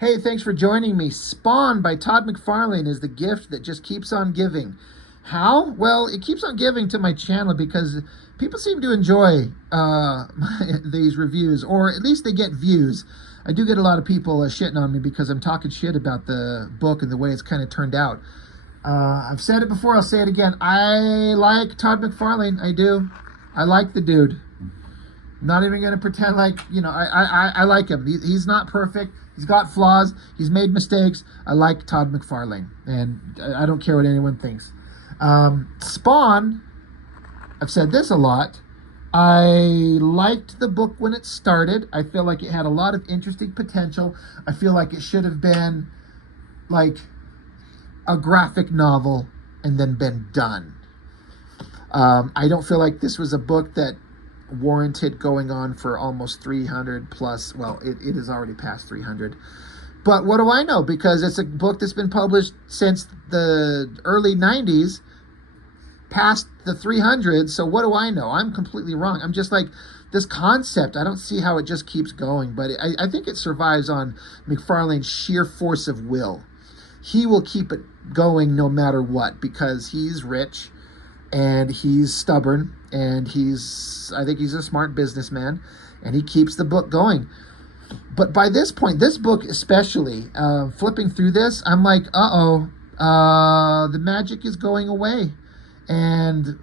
Hey, thanks for joining me. Spawn by Todd McFarlane is the gift that just keeps on giving. How? Well, it keeps on giving to my channel because people seem to enjoy these reviews, or at least they get views. I do get a lot of people shitting on me because I'm talking shit about the book and the way it's kind of turned out. I've said it before, I'll say it again. I like Todd McFarlane. I do. I like the dude. Not even going to pretend like, I like him. He's not perfect. He's got flaws. He's made mistakes. I like Todd McFarlane, and I don't care what anyone thinks. Spawn, I've said this a lot. I liked the book when it started. I feel like it had a lot of interesting potential. I feel like it should have been like a graphic novel and then been done. I don't feel like this was a book that warranted going on for almost 300 plus. Well, it is already past 300. But what do I know? Because it's a book that's been published since the early 90s, past the 300. So what do I know? I'm completely wrong. I'm just like, this concept, I don't see how it just keeps going. But I think it survives on McFarlane's sheer force of will. He will keep it going no matter what because he's rich and he's stubborn, and I think he's a smart businessman, and he keeps the book going. But by this point, this book especially, flipping through this, I'm like, the magic is going away. And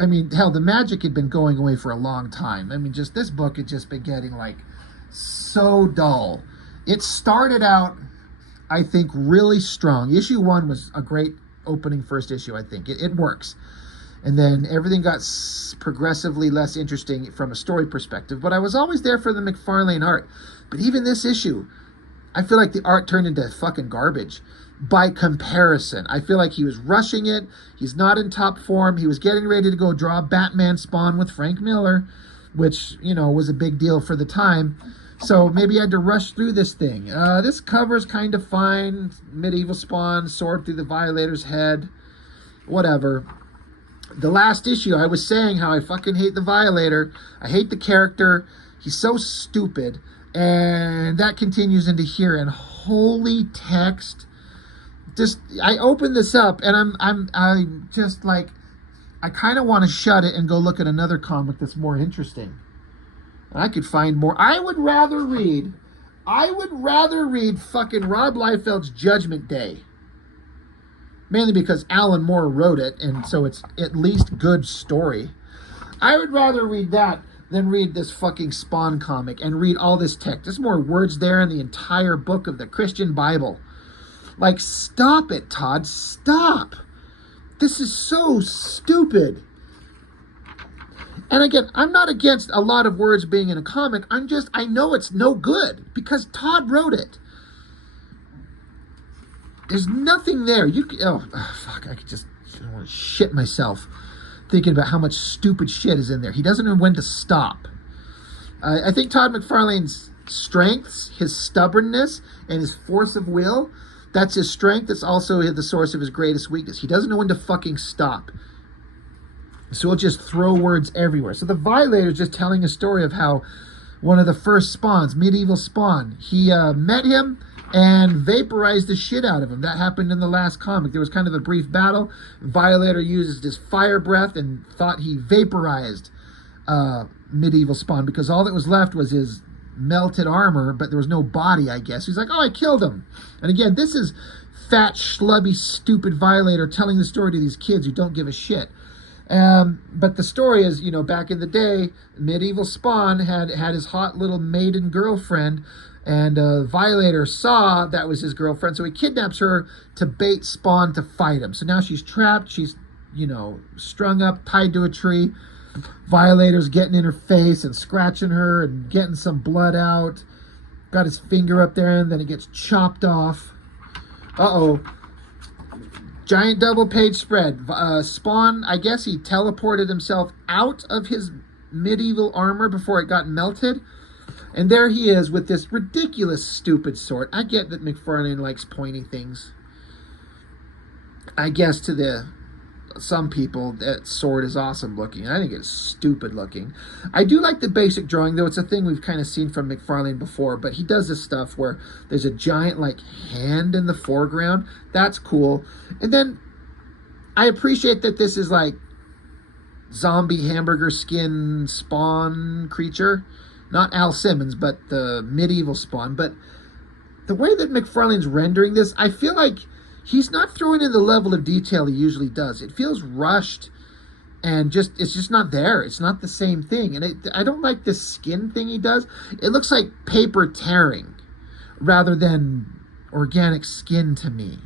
I mean, hell, the magic had been going away for a long time. I mean, just this book had just been getting like so dull. It started out, I think, really strong. Issue 1 was a great opening first issue. I think it works, and then everything got progressively less interesting from a story perspective, but I was always there for the McFarlane art. But even this issue, I feel like the art turned into fucking garbage by comparison. I feel like he was rushing it. He's not in top form. He was getting ready to go draw Batman Spawn with Frank Miller, which, was a big deal for the time. So maybe I had to rush through this thing. This cover's kind of fine. Medieval Spawn, sword through the Violator's head. Whatever. The last issue, I was saying how I fucking hate the Violator. I hate the character. He's so stupid. And that continues into here. And holy text. I opened this up and I'm just like, I kind of want to shut it and go look at another comic that's more interesting. I could find more. I would rather read fucking Rob Liefeld's Judgment Day. Mainly because Alan Moore wrote it, and so it's at least good story. I would rather read that than read this fucking Spawn comic and read all this text. There's more words there in the entire book of the Christian Bible. Like, stop it, Todd. Stop. This is so stupid. And again, I'm not against a lot of words being in a comic. I know it's no good because Todd wrote it. There's nothing there. Fuck, I want to shit myself thinking about how much stupid shit is in there. He doesn't know when to stop. I think Todd McFarlane's strengths, his stubbornness, and his force of will, that's his strength. That's also the source of his greatest weakness. He doesn't know when to fucking stop. So he'll just throw words everywhere. So the Violator is just telling a story of how one of the first Spawns, Medieval Spawn, he met him and vaporized the shit out of him. That happened in the last comic. There was kind of a brief battle. Violator uses his fire breath and thought he vaporized Medieval Spawn because all that was left was his melted armor, but there was no body, I guess. He's like, oh, I killed him. And again, this is fat, schlubby, stupid Violator telling the story to these kids who don't give a shit. But the story is, back in the day, Medieval Spawn had his hot little maiden girlfriend, and Violator saw that was his girlfriend, so he kidnaps her to bait Spawn to fight him. So now she's trapped, she's, strung up, tied to a tree. Violator's getting in her face and scratching her and getting some blood out. Got his finger up there, and then it gets chopped off. Uh-oh. Giant double page spread. Spawn, I guess he teleported himself out of his medieval armor before it got melted. And there he is with this ridiculous, stupid sword. I get that McFarlane likes pointy things. I guess to the some people, that sword is awesome looking. I think it's stupid looking. I do like the basic drawing, though. It's a thing we've kind of seen from Mcfarlane before, but he does this stuff where there's a giant, like, hand in the foreground. That's cool. And then I appreciate that this is, like, zombie hamburger skin Spawn creature. Not Al Simmons, but the medieval Spawn. But the way that Mcfarlane's rendering this, I feel like he's not throwing in the level of detail he usually does. It feels rushed and it's just not there. It's not the same thing. And I don't like this skin thing he does. It looks like paper tearing rather than organic skin to me.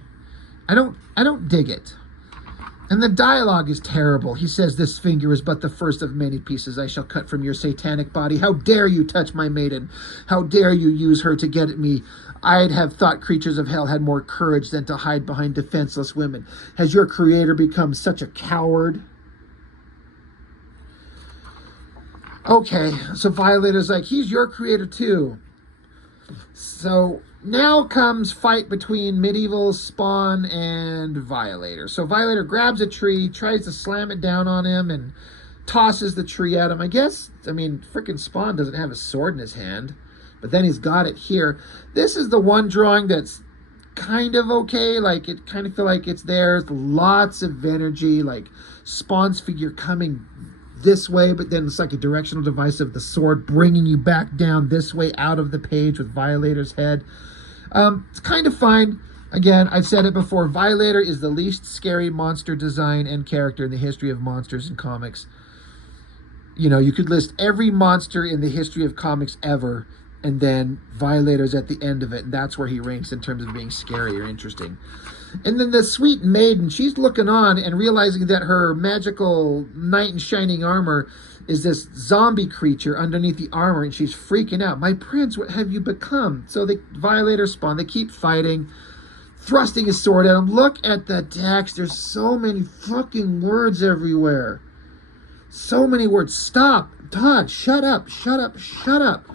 I don't dig it. And the dialogue is terrible. He says, "This finger is but the first of many pieces I shall cut from your satanic body. How dare you touch my maiden? How dare you use her to get at me? I'd have thought creatures of hell had more courage than to hide behind defenseless women. Has your creator become such a coward?" Okay, so Violator's like, he's your creator too. So now comes fight between medieval Spawn and Violator. So Violator grabs a tree, tries to slam it down on him, and tosses the tree at him. Freaking Spawn doesn't have a sword in his hand, but then he's got it here. This is the one drawing that's kind of okay. Like, it kind of feel like it's there. Lots of energy, like Spawn's figure coming this way, but then it's like a directional device of the sword bringing you back down this way out of the page with Violator's head. It's kind of fine. Again, I've said it before, Violator is the least scary monster design and character in the history of monsters and comics. You know, you could list every monster in the history of comics ever, and then Violator's at the end of it, and that's where he ranks in terms of being scary or interesting. And then the sweet maiden, she's looking on and realizing that her magical knight in shining armor is this zombie creature underneath the armor, and she's freaking out. "My prince, what have you become?" So the Violator Spawn, they keep fighting, thrusting his sword at him. Look at the text. There's so many fucking words everywhere. So many words. Stop. Todd, shut up, shut up, shut up.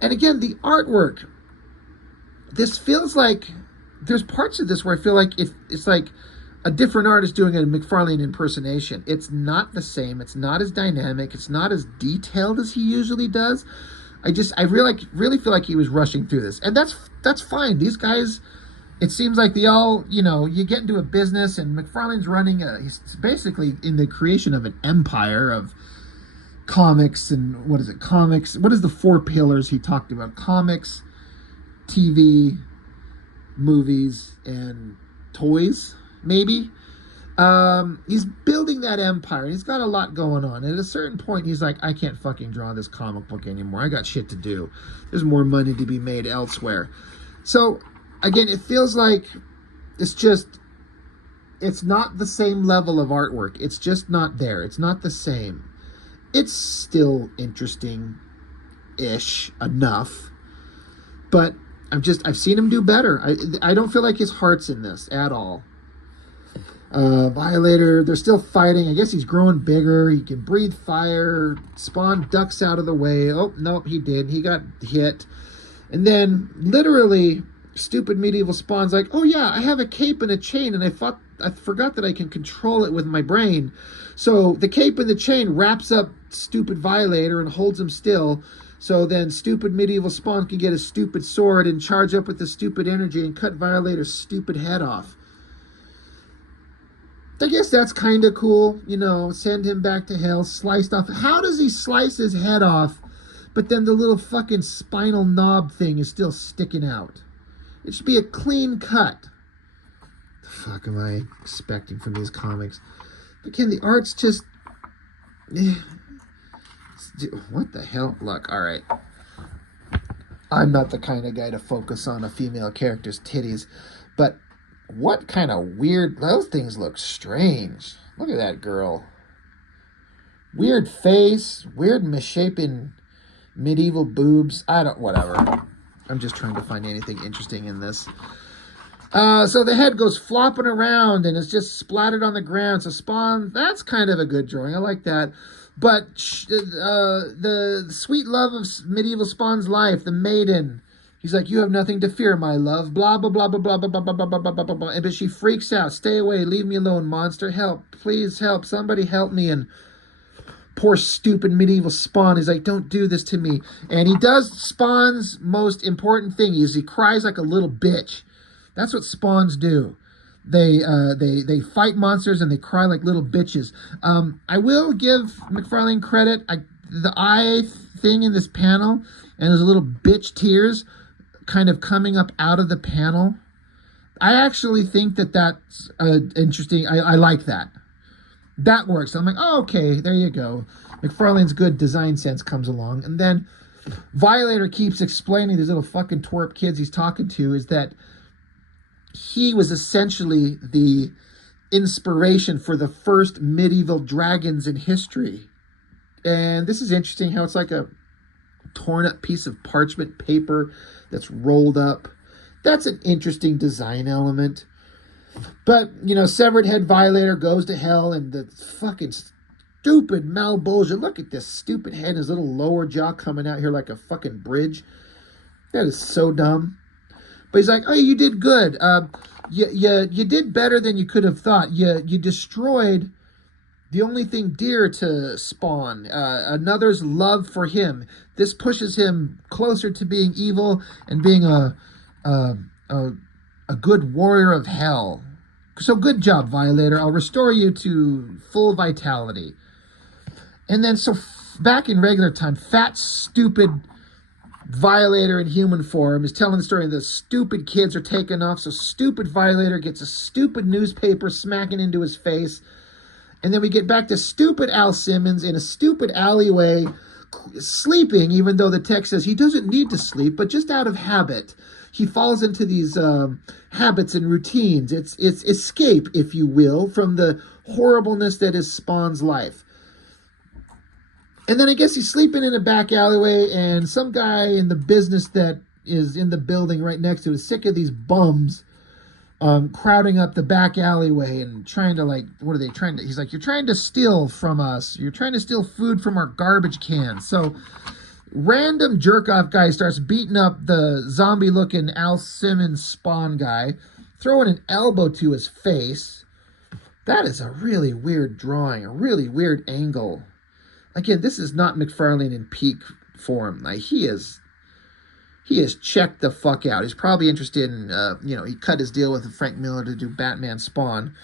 And again, the artwork. This feels like, there's parts of this where I feel like it's like a different artist doing a Mcfarlane impersonation. It's not the same. It's not as dynamic. It's not as detailed as he usually does. I really feel like he was rushing through this. And that's fine. These guys, it seems like they all, you get into a business, and Mcfarlane's running he's basically in the creation of an empire of comics. And what is it? Comics. What is the four pillars he talked about? Comics, TV, movies, and toys, maybe. He's building that empire. He's got a lot going on. And at a certain point, he's like, I can't fucking draw this comic book anymore. I got shit to do. There's more money to be made elsewhere. So, again, it feels like it's not the same level of artwork. It's just not there. It's not the same. It's still interesting-ish enough, but I've seen him do better. I don't feel like his heart's in this at all. Violator, they're still fighting. I guess he's growing bigger. He can breathe fire. Spawn ducks out of the way. Oh, nope, he did. He got hit. And then, literally, stupid medieval Spawn's like, oh yeah, I have a cape and a chain, and I forgot that I can control it with my brain. So the cape and the chain wraps up stupid Violator and holds him still. So then stupid medieval Spawn can get a stupid sword and charge up with the stupid energy and cut Violator's stupid head off. I guess that's kind of cool, send him back to hell, sliced off. How does he slice his head off, but then the little fucking spinal knob thing is still sticking out? It should be a clean cut. The fuck am I expecting from these comics? But Ken, the art's just... What the hell? Look, alright. I'm not the kind of guy to focus on a female character's titties, but what kind of weird... Those things look strange. Look at that girl. Weird face, weird misshapen medieval boobs. Whatever. I'm just trying to find anything interesting in this. So the head goes flopping around and it's just splattered on the ground. So Spawn, that's kind of a good drawing. I like that. But the sweet love of medieval Spawn's life, the maiden, He's like, you have nothing to fear, my love. Blah, blah, blah, blah, blah, blah, blah, blah, blah, blah, blah, blah, blah. But she freaks out. Stay away. Leave me alone, monster. Help. Please help. Somebody help me. And poor stupid medieval Spawn is like, don't do this to me. And he does Spawn's most important thing is he cries like a little bitch. That's what Spawns do. They fight monsters and they cry like little bitches. I will give Mcfarlane credit. The eye thing in this panel and there's a little bitch tears kind of coming up out of the panel. I actually think that that's interesting. I like that. That works. I'm like, oh, okay, there you go. McFarlane's good design sense comes along. And then Violator keeps explaining these little fucking twerp kids he's talking to is that he was essentially the inspiration for the first medieval dragons in history. And this is interesting how it's like a torn up piece of parchment paper that's rolled up. That's an interesting design element. But, Severed Head Violator goes to hell and the fucking stupid Malbolgia. Look at this stupid head and his little lower jaw coming out here like a fucking bridge. That is so dumb. But he's like, oh, you did good. You did better than you could have thought. You destroyed the only thing dear to Spawn, another's love for him. This pushes him closer to being evil and being a good warrior of hell. So good job, Violator. I'll restore you to full vitality. And then back in regular time, fat, stupid Violator in human form is telling the story the stupid kids are taken off. So stupid Violator gets a stupid newspaper smacking into his face. And then we get back to stupid Al Simmons in a stupid alleyway sleeping, even though the text says he doesn't need to sleep, but just out of habit. He falls into these habits and routines. It's escape, if you will, from the horribleness that is Spawn's life. And then I guess he's sleeping in a back alleyway, and some guy in the business that is in the building right next to it is sick of these bums crowding up the back alleyway and trying to, what are they trying to, he's like, you're trying to steal from us. You're trying to steal food from our garbage cans. So random jerk-off guy starts beating up the zombie-looking Al Simmons Spawn guy, throwing an elbow to his face. That is a really weird drawing, a really weird angle. Again, this is not Mcfarlane in peak form. Like, he is checked the fuck out. He's probably interested in, he cut his deal with Frank Miller to do Batman Spawn.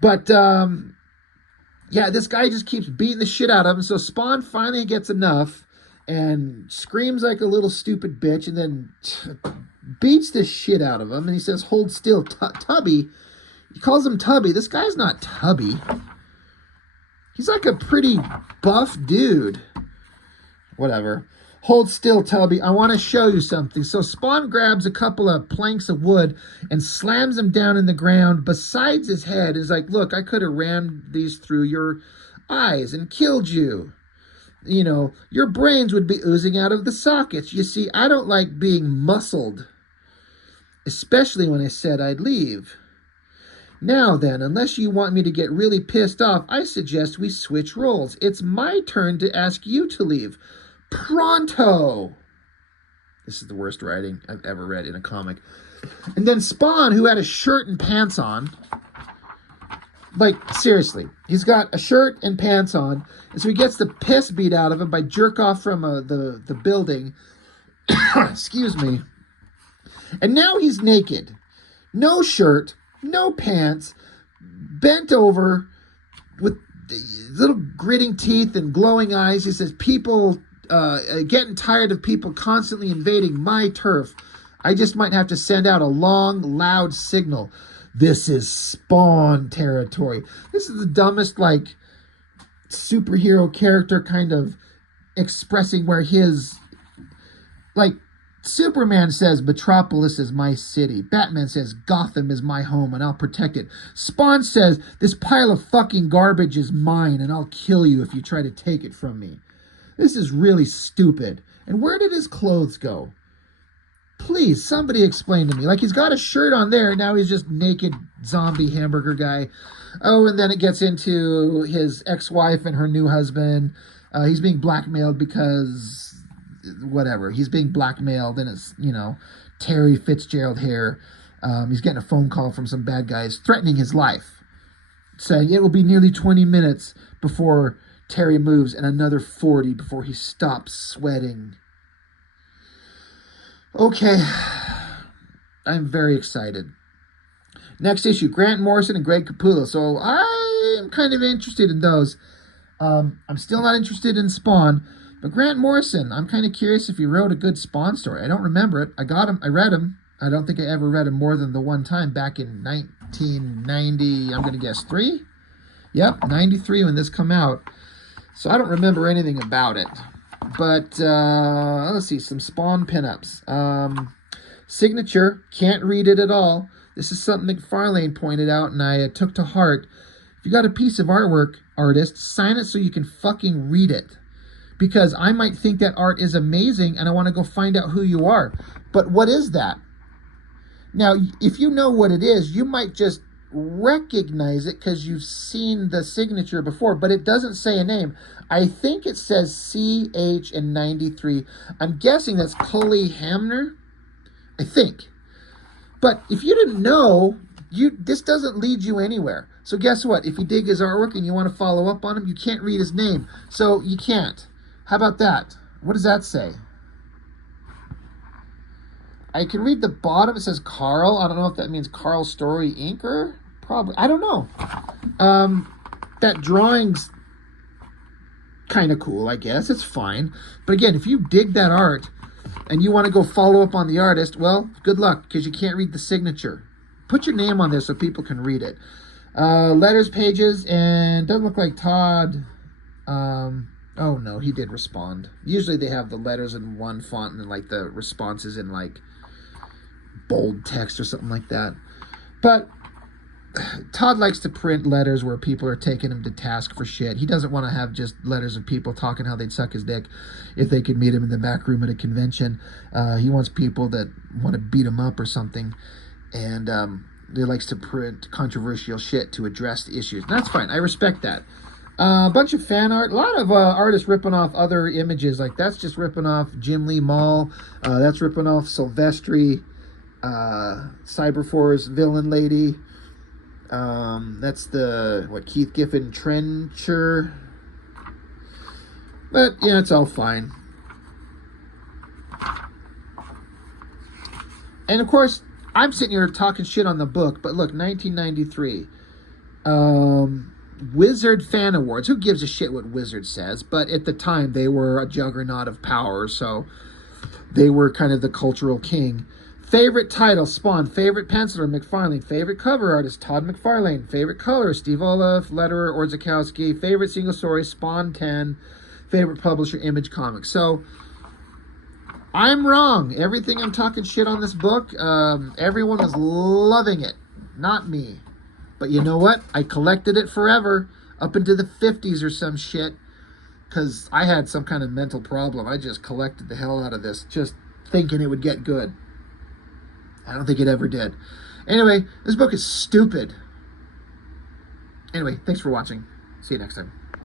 But, this guy just keeps beating the shit out of him. So Spawn finally gets enough and screams like a little stupid bitch and then beats the shit out of him. And he says, hold still, Tubby. He calls him Tubby. This guy's not Tubby. He's like a pretty buff dude. Whatever. Hold still, Tubby. I want to show you something. So Spawn grabs a couple of planks of wood and slams them down in the ground besides his head. Is like, look, I could have rammed these through your eyes and killed you. Your brains would be oozing out of the sockets. You see, I don't like being muscled. Especially when I said I'd leave. Now then, unless you want me to get really pissed off, I suggest we switch roles. It's my turn to ask you to leave. Pronto! This is the worst writing I've ever read in a comic. And then Spawn, who had a shirt and pants on, seriously, he's got a shirt and pants on, and so he gets the piss beat out of him by jerk off from the building. Excuse me. And now he's naked. No shirt, no pants, bent over with little gritting teeth and glowing eyes. He says, people... getting tired of people constantly invading my turf. I just might have to send out a long, loud signal. This is Spawn territory. This is the dumbest, superhero character kind of expressing where his, Superman says Metropolis is my city. Batman says Gotham is my home and I'll protect it. Spawn says this pile of fucking garbage is mine and I'll kill you if you try to take it from me. This is really stupid. And where did his clothes go? Please, somebody explain to me. He's got a shirt on there. Now he's just naked zombie hamburger guy. Oh, and then it gets into his ex-wife and her new husband. He's being blackmailed because whatever. He's being blackmailed, and it's, Terry Fitzgerald here. He's getting a phone call from some bad guys threatening his life, saying it will be nearly 20 minutes before Terry moves and another 40 before he stops sweating. Okay, I'm very excited. Next issue, Grant Morrison and Greg Capullo. So I'm kind of interested in those. I'm still not interested in Spawn, but Grant Morrison, I'm kind of curious if he wrote a good Spawn story. I don't remember it. I got him. I read him. I don't think I ever read him more than the one time back in 1990, I'm going to guess 3? Yep, 93 when this come out. So I don't remember anything about it. But let's see, some Spawn pinups. Signature, can't read it at all. This is something Mcfarlane pointed out, and I took to heart. If you got a piece of artwork, artist, sign it so you can fucking read it. Because I might think that art is amazing, and I want to go find out who you are. But what is that? Now, if you know what it is, you might just recognize it because you've seen the signature before, but it doesn't say a name. I think it says CH and 93. I'm guessing that's Cully Hamner. I think. But if you didn't know, this doesn't lead you anywhere. So guess what? If you dig his artwork and you want to follow up on him, you can't read his name. So you can't. How about that? What does that say? I can read the bottom. It says Carl. I don't know if that means Carl Story Inker. Probably. I don't know. That drawing's kind of cool, I guess. It's fine. But again, if you dig that art and you want to go follow up on the artist, well, good luck, because you can't read the signature. Put your name on there so people can read it. Letters, pages, and doesn't look like Todd. Oh, no, he did respond. Usually they have the letters in one font and then, like, the responses in, like, bold text or something like that. But Todd likes to print letters where people are taking him to task for shit. He doesn't want to have just letters of people talking how they'd suck his dick if they could meet him in the back room at a convention. He wants people that want to beat him up or something. And he likes to print controversial shit to address the issues. And that's fine. I respect that. A bunch of fan art. A lot of artists ripping off other images. Like, that's just ripping off Jim Lee Mall. That's ripping off Silvestri. Cyberforce Villain Lady. That's the, Keith Giffen Trencher. But, yeah, it's all fine. And, of course, I'm sitting here talking shit on the book, but look, 1993. Wizard Fan Awards. Who gives a shit what Wizard says? But at the time, they were a juggernaut of power, so they were kind of the cultural king. Favorite title, Spawn. Favorite penciler, Mcfarlane. Favorite cover artist, Todd McFarlane. Favorite color, Steve Olaf, letterer, Orzakowski. Favorite single story, Spawn 10. Favorite publisher, Image Comics. So, I'm wrong. Everything I'm talking shit on this book, everyone is loving it. Not me. But you know what? I collected it forever, up into the 50s or some shit, because I had some kind of mental problem. I just collected the hell out of this, just thinking it would get good. I don't think it ever did. Anyway, this book is stupid. Anyway, thanks for watching. See you next time.